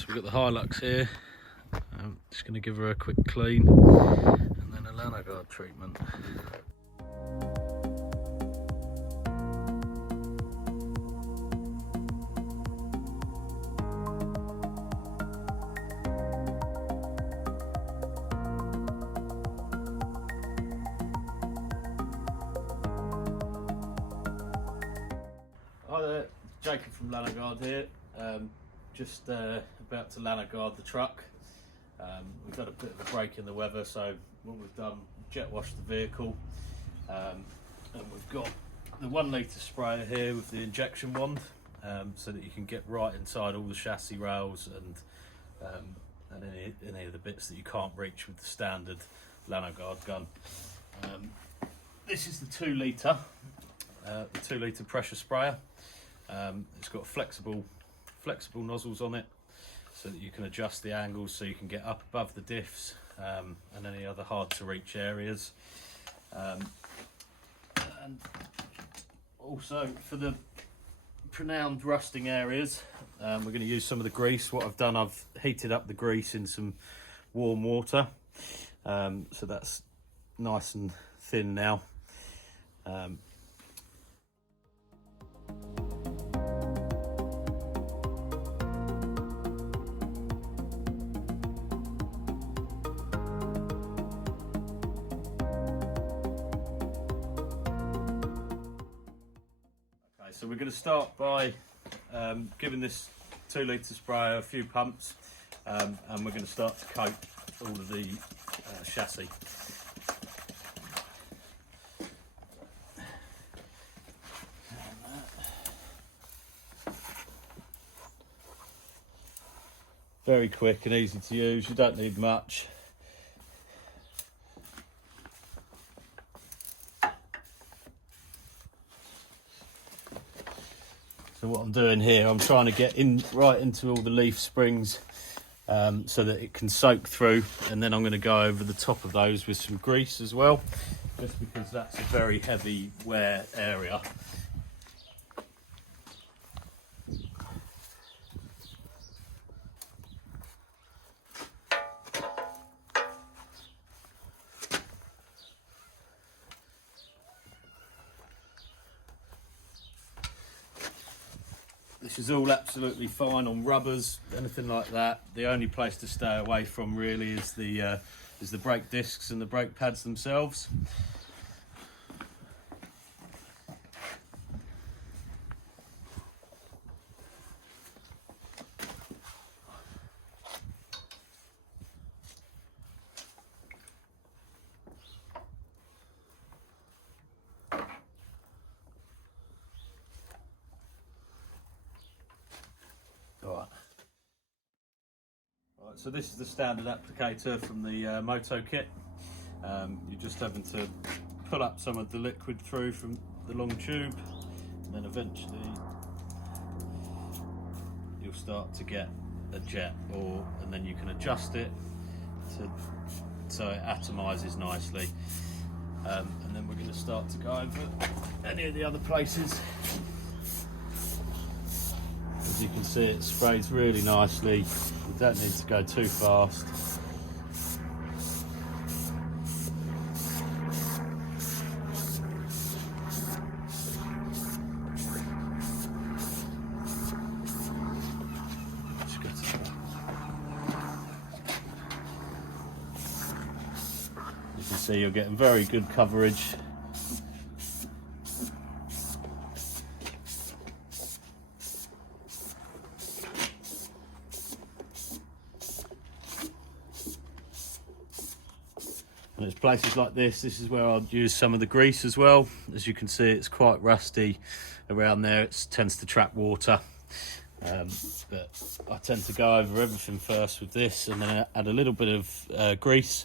So we've got the Hilux here. Just going to give her a quick clean and then a Lanoguard treatment. Hi there, Jacob from Lanoguard here. Just about to Lanoguard the truck. We've had a bit of a break in the weather, so what we've done, jet washed the vehicle, and we've got the 1 litre sprayer here with the injection wand, so that you can get right inside all the chassis rails and any of the bits that you can't reach with the standard Lanoguard gun. This is the 2 litre, pressure sprayer. It's got flexible nozzles on it, so that you can adjust the angles so you can get up above the diffs and any other hard to reach areas. And also for the pronounced rusting areas, we're going to use some of the grease. What I've done, I've heated up the grease in some warm water, so that's nice and thin now. So we're going to start by giving this 2 litre sprayer a few pumps, and we're going to start to coat all of the chassis. Very quick and easy to use, you don't need much. So what I'm doing here, I'm trying to get in right into all the leaf springs so that it can soak through, and then I'm going to go over the top of those with some grease as well, just because that's a very heavy wear area. This is all absolutely fine on rubbers, anything like that. The only place to stay away from really is the brake discs and the brake pads themselves. Right, so this is the standard applicator from the moto kit. You're just having to pull up some of the liquid through from the long tube, and then eventually you'll start to get a jet, and then you can adjust it so it atomises nicely. And then we're going to start to go over any of the other places. As you can see, it sprays really nicely. You don't need to go too fast. You can see you're getting very good coverage. And it's places like this is where I'd use some of the grease as well. As you can see, it's quite rusty around there. It tends to trap water. But I tend to go over everything first with this, and then add a little bit of grease,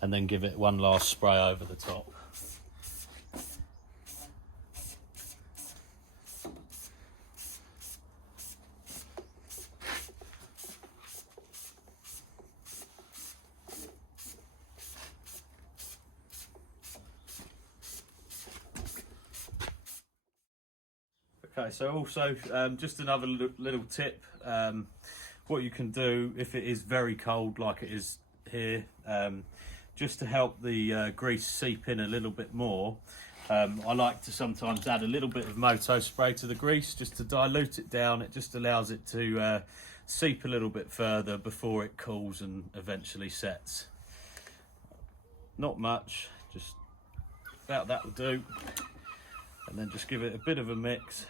and then give it one last spray over the top. Okay, so also just another little tip. what you can do if it is very cold like it is here, just to help the grease seep in a little bit more, I like to sometimes add a little bit of moto spray to the grease just to dilute it down. It just allows it to seep a little bit further before it cools and eventually sets. Not much, just about that will do. And then just give it a bit of a mix,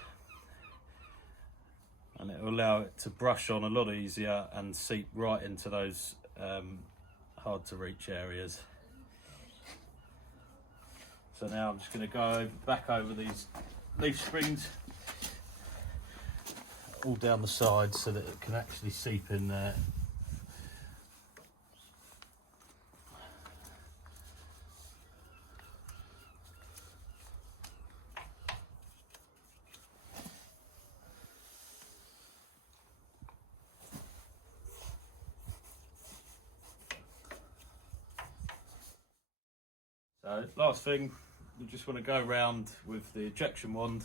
and it will allow it to brush on a lot easier and seep right into those hard to reach areas. So now I'm just going to go back over these leaf springs all down the sides so that it can actually seep in there. So last thing, we just want to go around with the ejection wand.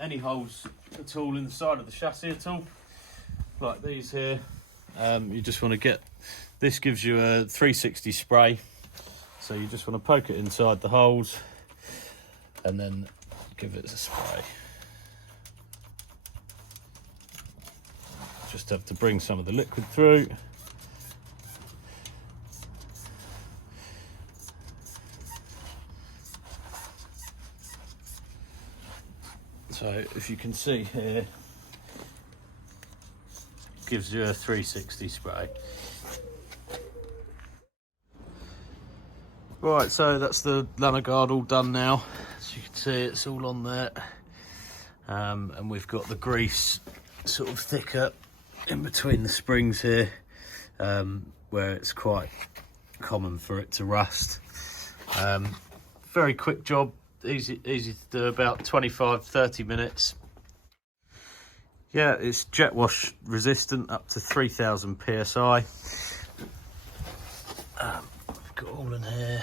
Any holes at all in the side of the chassis at all, like these here, you just want to get, this gives you a 360 spray, so you just want to poke it inside the holes and then give it a spray. Just have to bring some of the liquid through. So if you can see here, it gives you a 360 spray. Right, so that's the Lanoguard all done now. As you can see, it's all on there. And we've got the grease sort of thicker in between the springs here, where it's quite common for it to rust. Very quick job. Easy to do, about 25-30 minutes. Yeah, it's jet wash resistant up to 3000 psi. Got all in here.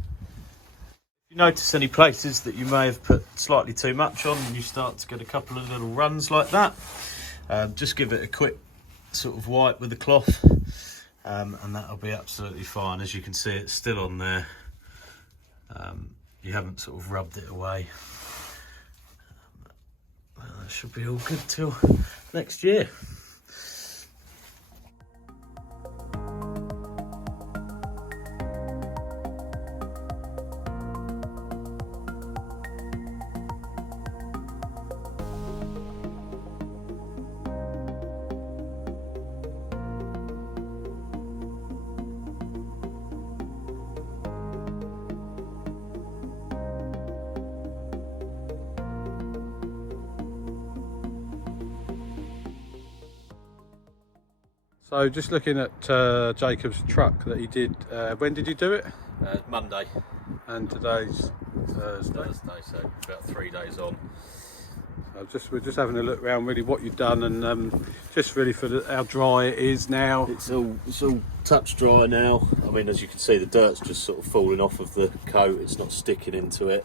If you notice any places that you may have put slightly too much on and you start to get a couple of little runs like that, just give it a quick sort of wipe with a cloth. And that'll be absolutely fine. As you can see, it's still on there. You haven't sort of rubbed it away. That should be all good till next year. So just looking at Jacob's truck that he did, when did you do it? Monday. And today's Thursday. So about 3 days on. So we're just having a look around really what you've done, and just really for how dry it is now. It's all touch dry now. I mean, as you can see, the dirt's just sort of falling off of the coat. It's not sticking into it.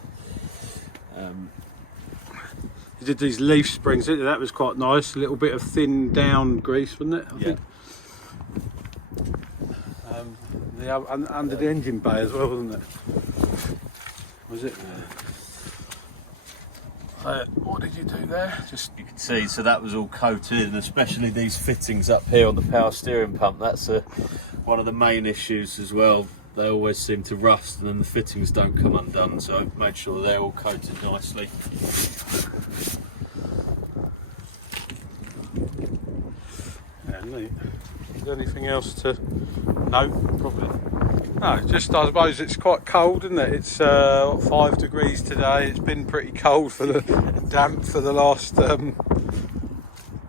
You did these leaf springs, that was quite nice. A little bit of thin down grease, wasn't it? I think. Under the engine bay as well, wasn't it? Was it? What did you do there? Just, you can see, so that was all coated, and especially these fittings up here on the power steering pump. That's one of the main issues as well. They always seem to rust, and then the fittings don't come undone. So I've made sure they're all coated nicely. Yeah, neat. Is there anything else to note? Probably. No, just I suppose it's quite cold, isn't it? It's 5 degrees today. It's been pretty cold for the damp for the last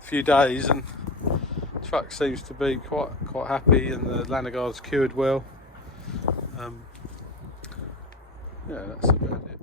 few days, and the truck seems to be quite happy, and the Lanoguard's cured well. Yeah, that's about it.